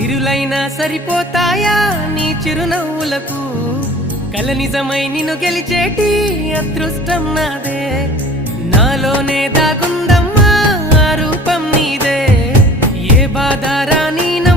సిరులైనా సరిపోతాయా నీ చిరునవ్వులకు కల నిజమై నిన్ను గెలిచేటి అదృష్టం నాదే నాలోనే దాగుందమ్మా ఆ రూపం నీదే ఏ బాధ రాని